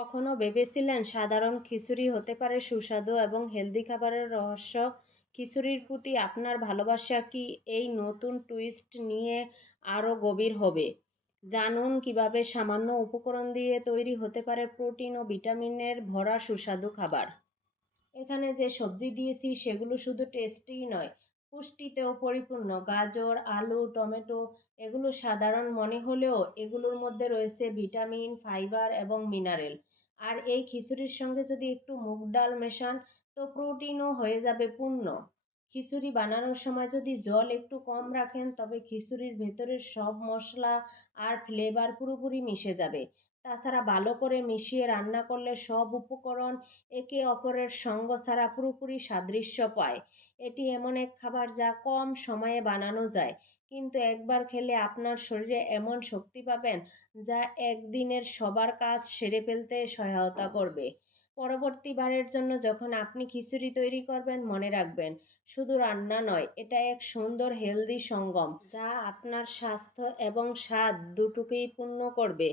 কখনো ভেবেছিলেন সাধারণ খিচুড়ি হতে পারে সুস্বাদু এবং হেলদি খাবারের রহস্য? খিচুড়ির প্রতি আপনার ভালোবাসা কি এই নতুন টুইস্ট নিয়ে আরও গভীর হবে? জানুন কিভাবে সামান্য উপকরণ দিয়ে তৈরি হতে পারে প্রোটিন ও ভিটামিনের ভরা সুস্বাদু খাবার। এখানে যে সবজি দিয়েছি সেগুলো শুধু টেস্টিই নয়, পুষ্টিতেও পরিপূর্ণ। গাজর, আলু, টমেটো এগুলো সাধারণ মনে হলেও এগুলোর মধ্যে রয়েছে ভিটামিন, ফাইবার এবং মিনারেল। আর এই খিচুড়ির সঙ্গে যদি একটু মুগ ডাল মেশান তো প্রোটিনও হয়ে যাবে পূর্ণ। খিচুড়ি বানানোর সময় যদি জল একটু কম রাখেন তবে খিচুড়ির ভেতরের সব মশলা আর ফ্লেভার পুরোপুরি মিশে যাবে। তাছাড়া ভালো করে মিশিয়ে রান্না করলে সব উপকরণ একে অপরের সঙ্গ ছাড়া পুরোপুরি সাদৃশ্য পায়। এটি এমন এক খাবার যা কম সময়ে বানানো যায়, কিন্তু একবার খেলে আপনার শরীরে এমন শক্তি পাবেন যা একদিনের সবার কাজ সেরে ফেলতে সহায়তা করবে। পরবর্তীবারের জন্য যখন আপনি খিচুড়ি তৈরি করবেন মনে রাখবেন, শুধু রান্না নয়, এটা এক সুন্দর হেলদি সঙ্গম যা আপনার স্বাস্থ্য এবং স্বাদ দুটোকেই পূর্ণ করবে।